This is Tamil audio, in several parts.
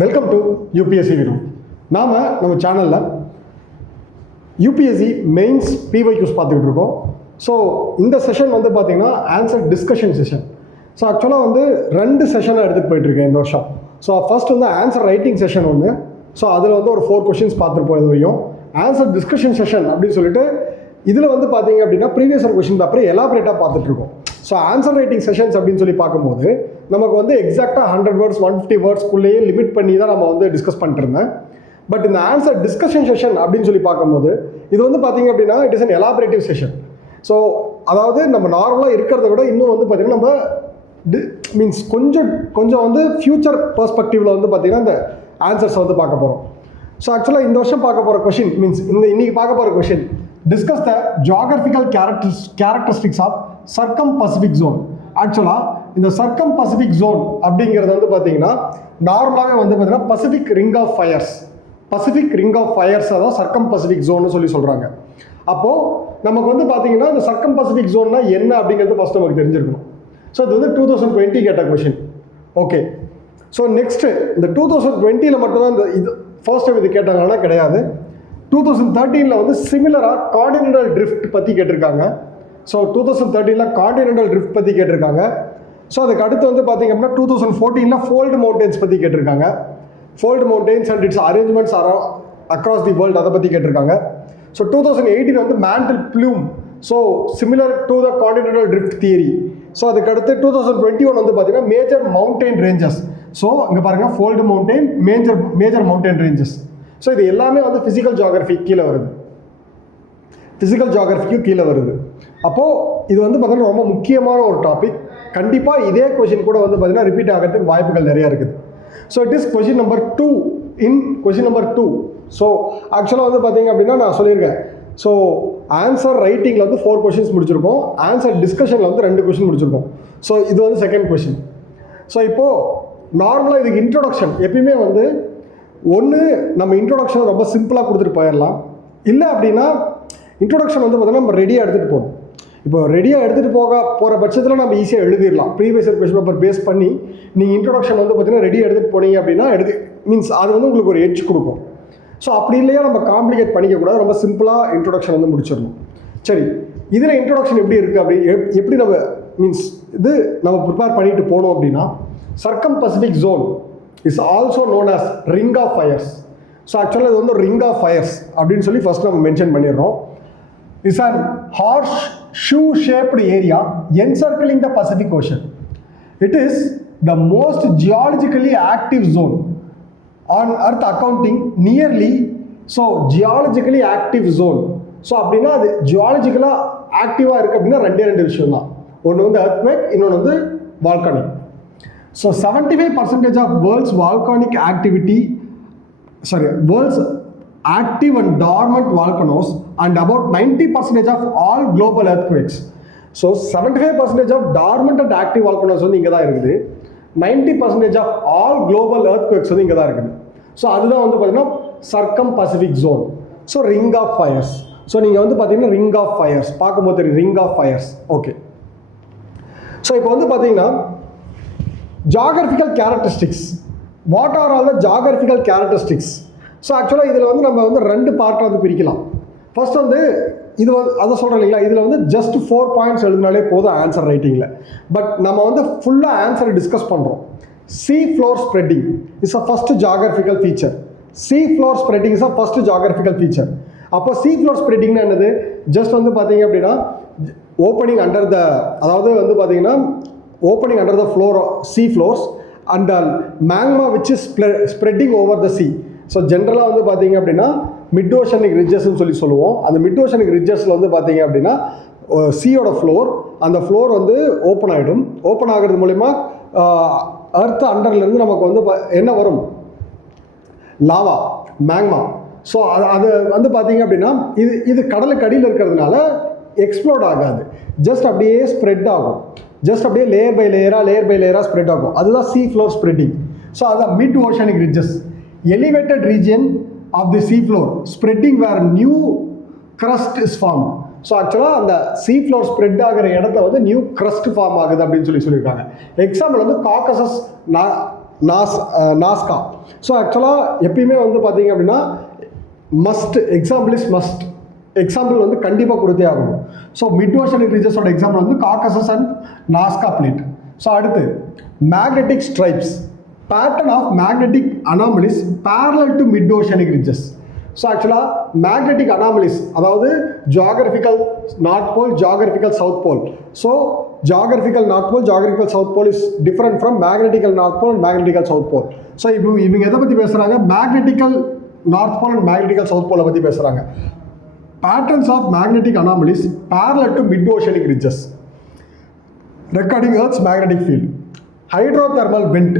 Welcome to UPSC video. நம்ம சேனலில் யூபிஎஸ்சி மெயின்ஸ் பிஒய்க்யூஸ் பார்த்துக்கிட்டு இருக்கோம். ஸோ இந்த செஷன் வந்து பார்த்திங்கன்னா ஆன்சர் டிஸ்கஷன் செஷன். ஸோ ஆக்சுவலாக வந்து 2 செஷனாக எடுத்துகிட்டு போயிட்டுருக்கேன் இந்த வருஷம். ஸோ ஃபர்ஸ்ட் வந்து ஆன்சர் ரைட்டிங் செஷன் ஒன்று. ஸோ அதில் வந்து ஒரு 4 கொஷின்ஸ் பார்த்துருப்போம் இது வரையும். ஆன்சர் டிஸ்கஷன் செஷன் அப்படின்னு சொல்லிட்டு இதில் வந்து பார்த்தீங்க அப்படின்னா ப்ரீவியஸ் இயர் கொஷின் பேப்பரை எலாபரேட்டாக பார்த்துட்ருக்கோம். ஸோ ஆன்சர் ரைட்டிங் செஷன்ஸ் அப்படின்னு சொல்லி பார்க்கும்போது நமக்கு வந்து எக்ஸாக்டாக 100 வேர்ட்ஸ் 150 வேர்ட்ஸ்க்குள்ளேயே லிமிட் பண்ணி தான் நம்ம வந்து டிஸ்கஸ் பண்ணிட்டுருந்தேன். பட் இந்த ஆன்சர் டிஸ்கஷன் செஷன் அப்படின்னு சொல்லி பார்க்கும்போது இது வந்து பார்த்தீங்க அப்படின்னா it is an elaborative session. So அதாவது நம்ம நார்மலாக இருக்கிறத விட இன்னும் வந்து பார்த்திங்கன்னா நம்ம மீன்ஸ் கொஞ்சம் வந்து ஃப்யூச்சர் பெர்ஸ்பெக்டிவில் வந்து பார்த்திங்கன்னா இந்த ஆன்சர்ஸை வந்து பார்க்க போகிறோம். ஸோ ஆக்சுவலாக இந்த வருஷம் பார்க்க போகிற கொஷின் மீன்ஸ் இன்னைக்கு பார்க்க போகிற question discuss the geographical characteristics of circum Pacific zone. ஆக்சுவலாக இந்த சர்க்கம் பசிபிக் ஜோன் அப்படிங்கிறது வந்து பார்த்தீங்கன்னா நார்மலாகவே வந்து பார்த்தீங்கன்னா பசிபிக் ரிங் ஆஃப் ஃபயர்ஸ் அதான் சர்க்கம் பசிபிக் ஜோன்னு சொல்கிறாங்க. அப்போது நமக்கு வந்து பார்த்தீங்கன்னா இந்த சர்க்கம் பசிபிக் ஜோன்னா என்ன அப்படிங்கிறது ஃபஸ்ட் நமக்கு தெரிஞ்சிருக்கணும். ஸோ இது வந்து 2020 கேட்ட கொஷின். ஓகே, ஸோ நெக்ஸ்ட்டு இந்த 2020 மட்டும்தான் இந்த இது ஃபர்ஸ்ட் டைம் இது கேட்டாங்கன்னா கிடையாது. 2013 வந்து சிமிலராக கார்டினல் ட்ரிஃப்ட் பற்றி கேட்டிருக்காங்க. ஸோ 2013 கார்டினல் ட்ரிஃப்ட் பற்றி கேட்டிருக்காங்க. ஸோ அதுக்கு அடுத்து வந்து பார்த்திங்க அப்படின்னா 2014 ஃபோல்டு மவுண்டன்ஸ் பற்றி கேட்டிருக்காங்க. Fold mountains and it's arrangements across the world அதை பற்றி கேட்டிருக்காங்க. ஸோ 2018 வந்து mantle Bloom. So similar to the cardinal drift theory. So அதுக்கு அடுத்து 2021 வந்து பார்த்திங்கன்னா மேஜர் மவுண்டைன் ரேஞ்சஸ். ஸோ இங்கே பாருங்கள் fold mountain major mountain ranges. So இது எல்லாமே வந்து ஃபிசிக்கல் ஜியாகிரஃபிக்கு கீழே வருது. அப்போது இது வந்து பார்த்தீங்கன்னா ரொம்ப முக்கியமான ஒரு டாபிக். கண்டிப்பாக இதே கொஷின் கூட வந்து பார்த்தீங்கன்னா ரிப்பீட் ஆகிறதுக்கு வாய்ப்புகள் நிறையா இருக்குது. So it is question number 2. So ஆக்சுவலாக வந்து பார்த்தீங்க அப்படின்னா நான் சொல்லியிருக்கேன். ஸோ ஆன்சர் ரைட்டிங்கில் வந்து 4 கொஷின்ஸ் முடிச்சிருக்கோம். ஆன்சர் டிஸ்கஷனில் வந்து 2 கொஷின் முடிச்சிருக்கோம். ஸோ இது வந்து செகண்ட் கொஷின். ஸோ இப்போது நார்மலாக இதுக்கு இன்ட்ரோடக்ஷன் எப்பயுமே வந்து ஒன்று நம்ம இன்ட்ரோடக்ஷனை ரொம்ப சிம்பிளாக கொடுத்துட்டு போயிடலாம். இல்லை அப்படின்னா இன்ட்ரோடக்ஷன் வந்து பார்த்தீங்கன்னா நம்ம ரெடியாக எடுத்துகிட்டு போகணும். இப்போ ரெடியாக எடுத்துகிட்டு போகிற பட்சத்தில் நம்ம ஈஸியாக எழுதிடலாம். Previous year question paper base பண்ணி நீங்கள் இன்ட்ரோடக்ஷன் வந்து பார்த்தீங்கன்னா ரெடியாக எடுத்துகிட்டு போனீங்க அப்படின்னா மீன்ஸ் அது வந்து உங்களுக்கு ஒரு எட்ஜ் கொடுக்கும். ஸோ அப்படி இல்லையா நம்ம காம்ப்ளிகேட் பண்ணிக்கக்கூடாது. ரொம்ப சிம்பிளாக இன்ட்ரோடக்ஷன் வந்து முடிச்சிடணும். சரி, இதில் இன்ட்ரோடக்ஷன் எப்படி இருக்குது எப்படி நம்ம மீன்ஸ் இது நம்ம ப்ரிப்பேர் பண்ணிட்டு போனோம் அப்படின்னா circum Pacific zone is also known as ring of fires. So ஆக்சுவலாக இது வந்து ரிங் ஆஃப் ஃபயர்ஸ் அப்படின்னு சொல்லி ஃபர்ஸ்ட் நம்ம மென்ஷன் பண்ணிடுறோம். It's an horse shoe shaped area encircling the Pacific Ocean. It is the most geologically active zone on earth accounting nearly. So geologically active zone. So அப்படின்னா அது ஜியாலஜிக்கலாக ஆக்டிவாக இருக்குது அப்படின்னா 2 விஷயம் தான். ஒன்று வந்து எர்த்குவேக், இன்னொன்று வந்து volcanic. So 75% of world's volcanic activity, world's active and dormant volcanoes and about 90% of all global earthquakes. So 75% of dormant and active volcanoes வந்து இங்கே தான் இருக்குது. 90% of all global earthquakes வந்து இங்கே தான் இருக்குது. ஸோ அதுதான் வந்து பார்த்தீங்கன்னா circum Pacific zone. So ring of fires. So நீங்கள் வந்து பார்த்தீங்கன்னா ரிங் ஆஃப் ஃபயர்ஸ் பார்க்கும்போது தெரியும் ring of fires. Okay, so இப்போ வந்து பார்த்தீங்கன்னா geographical characteristics. What are all the geographical characteristics? So ஆக்சுவலாக இதில் வந்து நம்ம வந்து 2 பார்ட்டாக வந்து பிரிக்கலாம். ஃபர்ஸ்ட் வந்து இது வந்து அதை சொல்கிறோம் இல்லைங்களா, இதில் வந்து ஜஸ்ட் 4 பாயிண்ட்ஸ் எழுதினாலே போதும் ஆன்சர் ரைட்டிங்கில். பட் நம்ம வந்து ஃபுல்லாக ஆன்சரை டிஸ்கஸ் பண்ணுறோம். Sea floor spreading is a first geographical feature. அப்போ சீ ஃப்ளோர் ஸ்ப்ரெட்டிங்னா என்னது? ஜஸ்ட் வந்து பார்த்தீங்க அப்படின்னா ஓப்பனிங் அண்டர் த அதாவது வந்து பார்த்தீங்கன்னா opening under the sea floors and the magma which is spreading over the sea. So ஜென்ரலாக வந்து பார்த்தீங்க அப்படின்னா மிட் ஓஷனிக் ரிட்ஜஸ்ன்னு சொல்லுவோம். அந்த மிட் ஓஷனிக் ரிட்ஜஸில் வந்து பார்த்தீங்க அப்படின்னா சீயோட ஃப்ளோர், அந்த ஃப்ளோர் வந்து ஓப்பன் ஆகிடும். ஓப்பன் ஆகிறது மூலிமா அர்த் அண்டர்லேருந்து நமக்கு வந்து என்ன வரும்? Lava, magma. ஸோ அது வந்து பார்த்தீங்க அப்படின்னா இது கடலுக்கு அடியில் இருக்கிறதுனால எக்ஸ்ப்ளோர்ட் ஆகாது. ஜஸ்ட் அப்படியே ஸ்ப்ரெட் ஆகும். ஜஸ்ட் அப்படியே லேயர் பை லேயராக ஸ்ப்ரெட் ஆகும். அதுதான் சீ ஃப்ளோர் ஸ்ப்ரெட்டிங். ஸோ அதுதான் mid oceanic ridges. Elevated region of the sea floor spreading where new crust is form. So ஆக்சுவலாக அந்த சீ ஃப்ளோர் ஸ்ப்ரெட் ஆகிற இடத்துல வந்து நியூ க்ரஸ்ட் ஃபார்ம் ஆகுது அப்படின்னு சொல்லியிருக்காங்க. எக்ஸாம்பிள் வந்து காக்கசஸ் நாஸ்கா. ஸோ ஆக்சுவலாக எப்பயுமே வந்து பார்த்தீங்க அப்படின்னா must example is must, example வந்து கண்டிப்பாக கொடுத்தே ஆகணும். ஸோ மிட் ஓஷனிக் ரீஜஸோட எக்ஸாம்பிள் வந்து Caucasus and Nazca plate. So அடுத்து magnetic stripes, pattern of magnetic anomalies parallel to mid oceanic ridges. So ஆக்சுவலாக மேக்னெட்டிக் அனாமலிஸ் அதாவது geographical north pole, geographical south pole. So geographical north pole, geographical south pole is different from magnetical north pole and magnetical south pole. So இப்போ இவங்க எதை பற்றி பேசுகிறாங்க? Magnetical north pole and magnetical south போலை பற்றி பேசுகிறாங்க. Patterns of magnetic anomalies parallel to mid oceanic ridges recording Earth's magnetic field. Hydrothermal vent,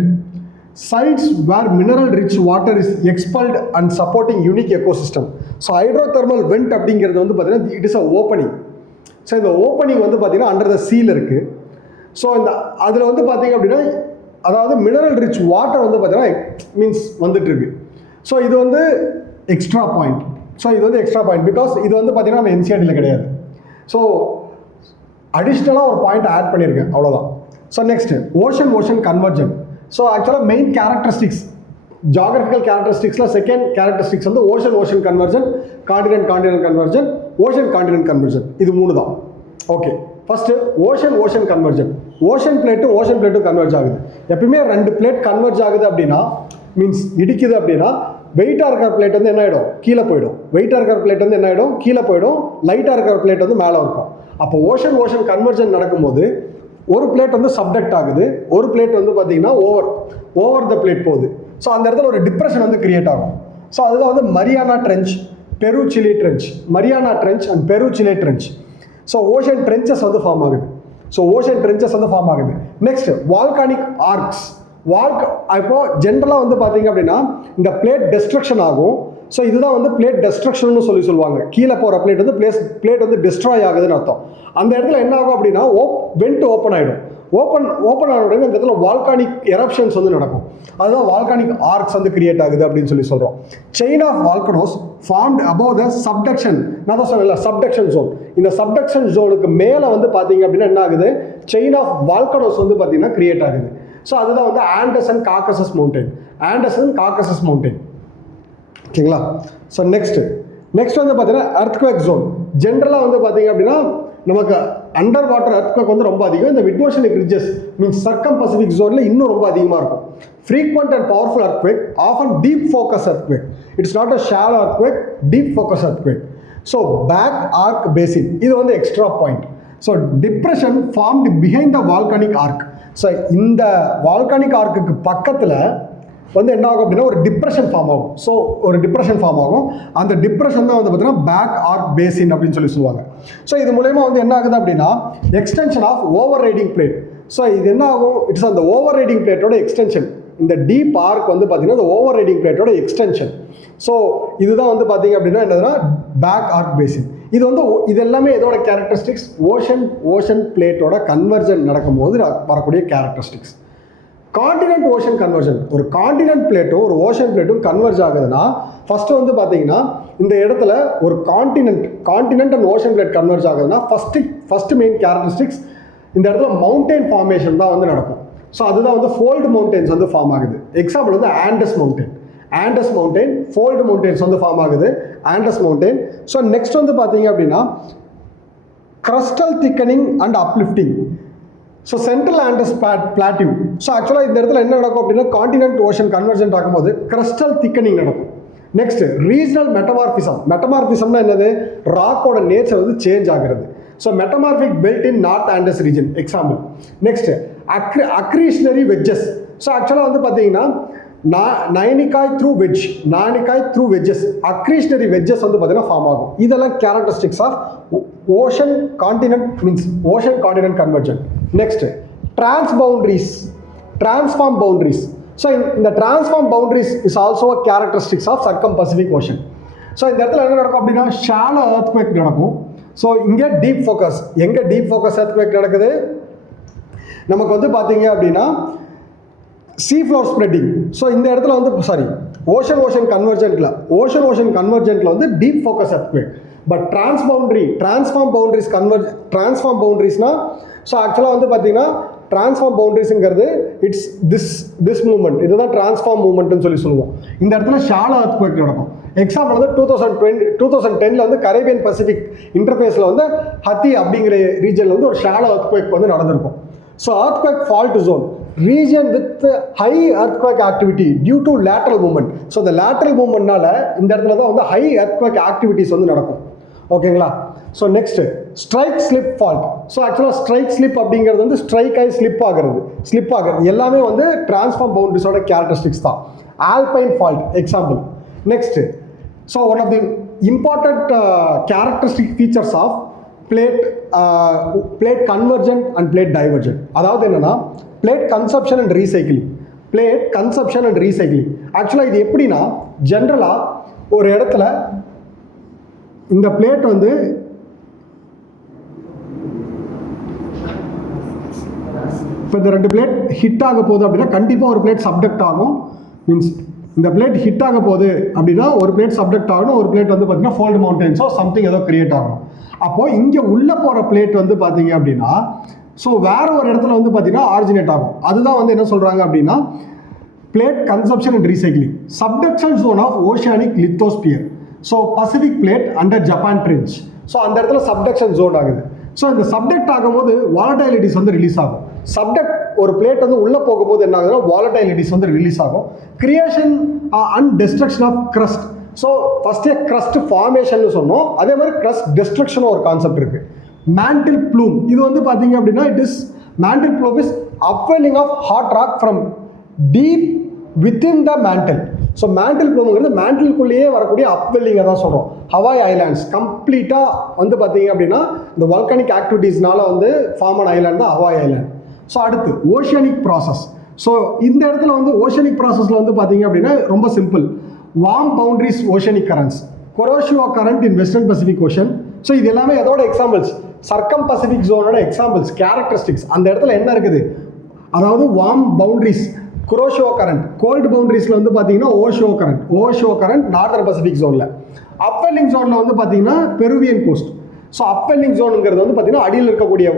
sites where mineral rich water is expelled and supporting unique ecosystem. So hydrothermal went அப்படிங்கிறது வந்து பார்த்தீங்கன்னா it is a opening. So இந்த ஓப்பனிங் வந்து பார்த்தீங்கன்னா அண்டர் த சீல் இருக்குது. ஸோ இந்த அதில் வந்து பார்த்தீங்க அப்படின்னா அதாவது மினரல் ரிச் வாட்டர் வந்து பார்த்தீங்கன்னா மீன்ஸ் வந்துட்டு இருக்கு. ஸோ இது வந்து எக்ஸ்ட்ரா பாயிண்ட். ஸோ இது வந்து எக்ஸ்ட்ரா பாயிண்ட் பிகாஸ் இது வந்து பார்த்தீங்கன்னா நம்ம என்சிஆர்டியில் கிடையாது. ஸோ அடிஷ்னலாக ஒரு பாயிண்ட் ஆட் பண்ணியிருக்கேன், அவ்வளோதான். So next ocean convergence. So ஆக்சுவலாக மெயின் கேரக்டரிஸ்டிக்ஸ் ஜியாகிரபிக்கல் கேரக்டரிஸ்டிக்ஸில் செகண்ட் கேரக்டரிஸ்டிக்ஸ் வந்து ocean convergence, continent convergence, continent convergence. இது 3 தான். Okay, first ocean convergence. Ocean பிளேட்டும் கன்வெர்ஜ் ஆகுது. எப்பயுமே 2 பிளேட் கன்வெர்ஜ் ஆகுது அப்படின்னா மீன்ஸ் இடிக்குது அப்படின்னா வெயிட்டாக இருக்கிற பிளேட் வந்து என்ன ஆகிடும்? கீழே போயிடும். வெயிட்டாக இருக்கிற பிளேட் வந்து என்ன ஆகிடும்? கீழே போயிடும். லைட்டாக இருக்கிற பிளேட் வந்து மேலே இருக்கும். அப்போ ஓஷன் கன்வர்ஜன் நடக்கும்போது ஒரு பிளேட் வந்து சப்டக்ட் ஆகுது, ஒரு பிளேட் வந்து பார்த்தீங்கன்னா ஓவர் த பிளேட் போகுது. ஸோ அந்த இடத்துல ஒரு டிப்ரெஷன் வந்து கிரியேட் ஆகும். ஸோ அதுதான் வந்து Mariana trench, Peru Chile trench, Mariana trench and Peru Chile trench. So ocean trenches வந்து ஃபார்ம் ஆகுது. Next volcanic arcs. இப்போ ஜென்ரலாக வந்து பார்த்தீங்க அப்படின்னா இந்த பிளேட் டெஸ்ட்ரக்ஷன் ஆகும். ஸோ இதுதான் வந்து பிளேட் டெஸ்ட்ரக்ஷன் சொல்லுவாங்க. கீழே போகிற பிளேட் வந்து பிளேட் வந்து டிஸ்ட்ராய் ஆகுதுன்னு அர்த்தம். அந்த இடத்துல என்ன ஆகும் அப்படின்னா வெண்ட் ஓப்பன் ஆகிடும். ஓப்பன் ஆன உடனே இந்த இடத்துல வால்கானிக் எரப்ஷன்ஸ் வந்து நடக்கும். அதுதான் வால்கானிக் ஆர்க்ஸ் வந்து கிரியேட் ஆகுது அப்படின்னு சொல்கிறோம். Chain of volcanoes formed above the subduction. நான் தான் சொன்னேன்ல சப்டக்ஷன் ஜோன். இந்த சப்டக்ஷன் ஜோனுக்கு மேலே வந்து பார்த்தீங்க அப்படின்னா என்ன ஆகுது? செயின் ஆஃப் வால்கனோஸ் வந்து பார்த்தீங்கன்னா கிரியேட் ஆகுது. ஸோ அதுதான் வந்து ஆண்டர்சன் காக்கசஸ் மவுண்டன். ஓகேங்களா? ஸோ நெக்ஸ்ட் வந்து பார்த்தீங்கன்னா எர்த்குவேக் ஜோன். ஜென்ரலாக வந்து பார்த்தீங்க அப்படின்னா நமக்கு அண்டர் வாட்டர் எர்த்குவேக் வந்து ரொம்ப அதிகம். இந்த mid oceanic ridges means circum Pacific ஜோனில் இன்னும் ரொம்ப அதிகமாக இருக்கும். Frequent and powerful earthquake, often deep focus earthquake. It's not a shallow earthquake, deep focus earthquake. So back arc basin இது வந்து extra point. So depression formed behind the volcanic arc. So இந்த வால்கானிக் ஆர்க்குக்கு பக்கத்தில் வந்து என்ன ஆகும் அப்படின்னா ஒரு டிப்ரெஷன் ஃபார்ம் ஆகும். அந்த டிப்ரெஷன் தான் வந்து பார்த்தீங்கன்னா பேக் ஆர்க் பேசின் அப்படின்னு சொல்லுவாங்க. ஸோ இது மூலயமா வந்து என்ன ஆகுது அப்படின்னா extension of overriding plate. So இது என்ன ஆகும்? இட்ஸ் அந்த ஓவர் ரைடிங் பிளேட்டோட எக்ஸ்டென்ஷன். இந்த டீப் ஆர்க் வந்து பார்த்தீங்கன்னா இந்த ஓவர் ரைடிங் பிளேட்டோட எக்ஸ்டென்ஷன். ஸோ இதுதான் வந்து பார்த்தீங்க அப்படின்னா என்னதுன்னா பேக் ஆர்க் பேசின். இது எல்லாமே எதோட கேரக்டரிஸ்டிக்ஸ்? ஓஷன் பிளேட்டோட கன்வர்ஜன் நடக்கும்போது வரக்கூடிய கேரக்டரிஸ்டிக்ஸ். Continent ocean convergence. ஒரு காண்டினென்ட் பிளேட்டும் ஒரு ஓஷன் பிளேட்டும் கன்வர்ஜ் ஆகுதுன்னா ஃபஸ்ட்டு வந்து பார்த்தீங்கன்னா இந்த இடத்துல ஒரு continent and ocean plate converge ஆகுதுன்னா ஃபஸ்ட்டு மெயின் கேரக்டரிஸ்டிக்ஸ் இந்த இடத்துல மவுண்டைன் ஃபார்மேஷன் தான் வந்து நடக்கும். ஸோ அதுதான் வந்து ஃபோல்டு மவுண்டெயின்ஸ் வந்து ஃபார்ம் ஆகுது. எக்ஸாம்பிள் வந்து ஆண்டஸ் மவுண்டைன் ஃபோல்டு மவுண்டெயின்ஸ் வந்து ஃபார்ம் ஆகுது. Andes mountain. ஸோ நெக்ஸ்ட் வந்து பார்த்தீங்க அப்படின்னா crustal thickening and uplifting. So central Andes plateau. So ஆக்சுவலாக இந்த இடத்துல என்ன நடக்கும் அப்படின்னா காண்டினென்ட் ஓஷன் கன்வர்ஜன் ஆகும்போது கிரஸ்டல் திக்கனிங் நடக்கும். நெக்ஸ்ட் ரீஜனல் மெட்டமார்பிசம்னா என்னது? ராக்கோட நேச்சர் வந்து சேஞ்ச் ஆகிறது. So metamorphic belt in north Andes region example. Next accretionary wedges. So ஆக்சுவலாக வந்து பார்த்தீங்கன்னா Nankai through wedges accretionary wedges வந்து பார்த்தீங்கன்னா ஃபார்ம் ஆகும். இதெல்லாம் characteristics of ocean continent convergence. Next transform boundaries. So இந்த transform boundaries is also a characteristics of circum Pacific ocean. So இந்த இடத்துல என்ன நடக்கும் அப்படின்னா ஷாலோ எர்த்குவேக் நடக்கும். ஸோ இங்கே டீப் ஃபோக்கஸ் எர்த்குவேக் நடக்குது நமக்கு வந்து பார்த்தீங்க அப்படின்னா சீ ஃப்ளோர் ஸ்ப்ரெட்டிங். ஸோ இந்த இடத்துல வந்து ஓஷன் கன்வர்ஜென்ட்டில் வந்து deep focus earthquake. But transform பவுண்டரிஸ்னா ஸோ ஆக்சுவலாக வந்து பார்த்தீங்கன்னா டிரான்ஸ்ஃபார்ம் பவுண்டரிஸுங்கிறது இட்ஸ் திஸ் மூமெண்ட், இதுதான் டிரான்ஸ்ஃபார்ம் மூமெண்ட்னு சொல்லுவோம். இந்த இடத்துல ஷாலோ எர்த்குவேக் நடக்கும். எக்ஸாம்பிள் வந்து 2010 வந்து கரேபியன் பசிபிக் இன்டர்ஃபேஸில் வந்து ஹத்தி அப்படிங்கிற ரீஜனில் வந்து ஒரு ஷாலோ எர்த்குவேக் வந்து நடந்திருக்கும். So earthquake fault zone, region with high earthquake activity due to lateral movement. So இந்த lateral movementனால இந்த இடத்துல தான் வந்து high earthquake activities வந்து நடக்கும். ஓகேங்களா? So next strike slip fault. So ஆக்சுவலாக ஸ்ட்ரைக் ஸ்லிப் அப்படிங்கிறது வந்து ஸ்ட்ரைக் ஆகி ஸ்லிப் ஆகிறது எல்லாமே வந்து டிரான்ஸ்ஃபார்ம் பவுண்டரிஸோட கேரக்டரிஸ்டிக்ஸ் தான். Alpine fault example. Next so one of the important characteristic features of plate convergent and plate divergent. அதாவது என்னன்னா பிளேட் கன்சப்ஷன் அண்ட் ரீசைக்கிளிங். ஆக்சுவலாக இது எப்படின்னா ஜென்ரலாக ஒரு இடத்துல இந்த பிளேட் வந்து இப்போ இந்த 2 பிளேட் ஹிட் ஆக போகுது அப்படின்னா கண்டிப்பாக ஒரு பிளேட் சப்டக்ட் ஆகும். மீன்ஸ் இந்த பிளேட் ஹிட் ஆக போகுது அப்படின்னா ஒரு பிளேட் சப்டக்ட் ஆகணும், ஒரு பிளேட் வந்து பார்த்தீங்கன்னா ஃபோல்டு மவுண்டன்ஸோ சம்திங் ஏதோ கிரியேட் ஆகணும். அப்போது இங்கே உள்ளே போகிற பிளேட் வந்து பார்த்தீங்க அப்படின்னா ஸோ வேறு ஒரு இடத்துல வந்து பார்த்தீங்கன்னா ஆரிஜினேட் ஆகும். அதுதான் வந்து என்ன சொல்கிறாங்க அப்படின்னா plate consumption and recycling. Subduction zone of oceanic lithosphere. So Pacific plate under Japan trench. So அந்த இடத்துல சப்டக்ஷன் ஜோன் ஆகுது. ஸோ இந்த சப்டக்ட் ஆகும்போது வாலடைலிட்டிஸ் வந்து ரிலீஸ் ஆகும். சப்டக்ட் ஒரு பிளேட் வந்து உள்ளே போகும்போது என்ன ஆகுதுன்னா வாலடைலிட்டிஸ் வந்து ரிலீஸ் ஆகும். Creation and destruction of crust. So ஃபஸ்ட்டே கிரஸ்ட் ஃபார்மேஷன் சொன்னோம், அதே மாதிரி கிரஸ்ட் டெஸ்ட்ரக்ஷனும் ஒரு கான்செப்ட் இருக்குது. மேண்டில் ப்ளூம், இது வந்து பார்த்தீங்க அப்படின்னா mantle plume is upwelling of hot rock from deep within the mantle. So mantle ப்ளூம்ங்கிறது மேண்டிலுக்குள்ளேயே வரக்கூடிய அப்வெல்லிங்கை தான் சொல்கிறோம். ஹவாய் ஐலாண்ட்ஸ் கம்ப்ளீட்டாக வந்து பார்த்தீங்க அப்படின்னா இந்த வால்கானிக் ஆக்டிவிட்டீஸ்னால வந்து ஃபார்ம் ஆன ஐலாண்ட் தான் ஹவாய் ஐலாண்ட். ஸோ அடுத்து ஓஷியனிக் ப்ராசஸ். ஸோ இந்த இடத்துல வந்து ஓஷியனிக் ப்ராசஸில் வந்து பார்த்தீங்க அப்படின்னா ரொம்ப simple. Warm boundaries oceanic currents, Kuroshio current in western Pacific ocean. So இது எல்லாமே எதோட எக்ஸாம்பிள்ஸ்? சர்க்கம் பசிபிக் ஜோனோட எக்ஸாம்பிள்ஸ், கேரக்டரிஸ்டிக்ஸ். அந்த இடத்துல என்ன இருக்குது? அதாவது warm boundaries Kuroshio current, cold பவுண்டரிஸில் வந்து பார்த்தீங்கன்னா ஓஷியோ கரண்ட் நார்தர்ன் பசிபிக் ஜோனில். அப்வெல்லிங் ஜோனில் வந்து பார்த்தீங்கன்னா பெருவியன் கோஸ்ட். ஸோ அப்வெல்லிங் ஜோனுங்கிறது வந்து பார்த்தீங்கன்னா அடியில் இருக்கக்கூடிய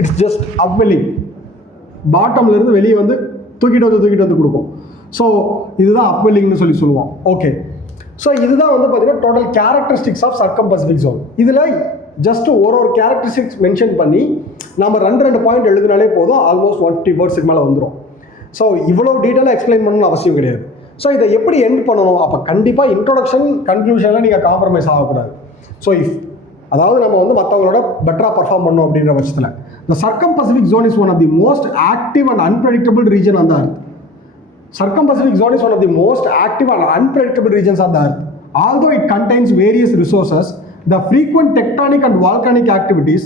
இட்ஸ் ஜஸ்ட் அப்வெல்லிங், பாட்டம்ல இருந்து வெளியே வந்து தூக்கிட்டு வந்து கொடுக்கும். ஸோ இதுதான் அப்வெல்லிங்னு சொல்லுவோம். ஓகே, ஸோ இதுதான் வந்து பார்த்தீங்கன்னா total characteristics of circum Pacific zone. இதில் ஜஸ்ட் ஒரு கேரக்டரிஸ்டிக்ஸ் மென்ஷன் பண்ணி நம்ம 2 பாயிண்ட் எழுதினாலே போதும், ஆல்மோஸ்ட் 150 வேர்ட்ஸுக்கு மேலே வந்துடும். ஸோ இவ்வளோ டீட்டெயிலாக எக்ஸ்பிளைன் பண்ணணும்னு அவசியம் கிடையாது. ஸோ இதை எப்படி எண்ட் பண்ணணும்? அப்போ கண்டிப்பாக இன்ட்ரோடக்ஷன் கன்க்ளூஷனில் நீங்கள் காம்ப்ரமைஸ் ஆகக்கூடாது. ஸோ அதாவது நம்ம வந்து மற்றவங்களோட பெட்டராக பர்ஃபார்ம் பண்ணணும் அப்படின்ற பட்சத்தில் the circum-Pacific zone is one of the most active and unpredictable region on the earth. Circum-Pacific zone is one of the most active and unpredictable regions on the earth. Although it contains various resources, the frequent tectonic and volcanic activities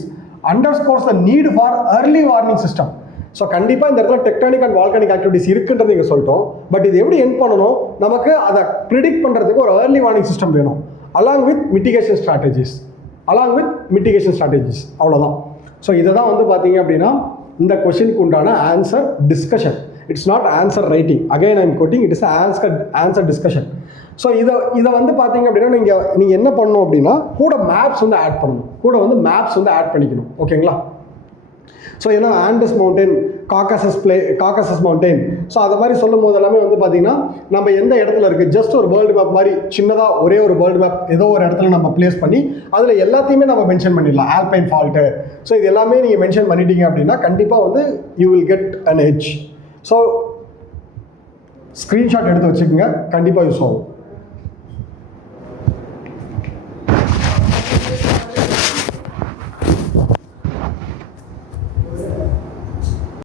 underscores the need for early warning system. So கண்டிப்பாக இந்த இடத்துல டெக்டானிக் அண்ட் வால்கானிக் ஆக்டிவிட்டிஸ் இருக்குன்றது நீங்கள் சொல்லிட்டோம். பட் இது எப்படி எண்ட் பண்ணணும்? நமக்கு அதை ப்ரிடிக்ட் பண்ணுறதுக்கு ஒரு ஏர்லி வார்னிங் சிஸ்டம் வேணும், அலாங் வித் மிட்டிகேஷன் ஸ்ட்ராட்டஜிஸ். அவ்வளோதான். ஸோ இதை தான் வந்து பார்த்தீங்க அப்படின்னா இந்த கொஷினுக்கு உண்டான answer discussion. It's not answer writing, again I am coating, it is answer discussion. So இதை வந்து பார்த்தீங்க அப்படின்னா நீங்கள் என்ன பண்ணணும் அப்படின்னா கூட மேப்ஸ் வந்து ஆட் பண்ணிக்கணும். ஓகேங்களா? ஸோ ஏன்னா Anders mountain, Caucasus mountain, so அதை மாதிரி சொல்லும் போது எல்லாமே வந்து பார்த்தீங்கன்னா நம்ம எந்த இடத்துல இருக்குது, ஜஸ்ட் ஒரு வேர்ல்டு மேப் மாதிரி சின்னதாக ஒரே ஒரு வேர்ல்டு மேப் ஏதோ ஒரு இடத்துல நம்ம பிளேஸ் பண்ணி அதில் எல்லாத்தையுமே நம்ம மென்ஷன் பண்ணிடலாம். ஆல்பைன் ஃபால்ட்டு, ஸோ இது எல்லாமே நீங்கள் மென்ஷன் பண்ணிட்டீங்க அப்படின்னா கண்டிப்பாக வந்து you will get an edge. So screenshot எடுத்து வச்சுக்கோங்க, கண்டிப்பாக யூஸ் ஆகும்.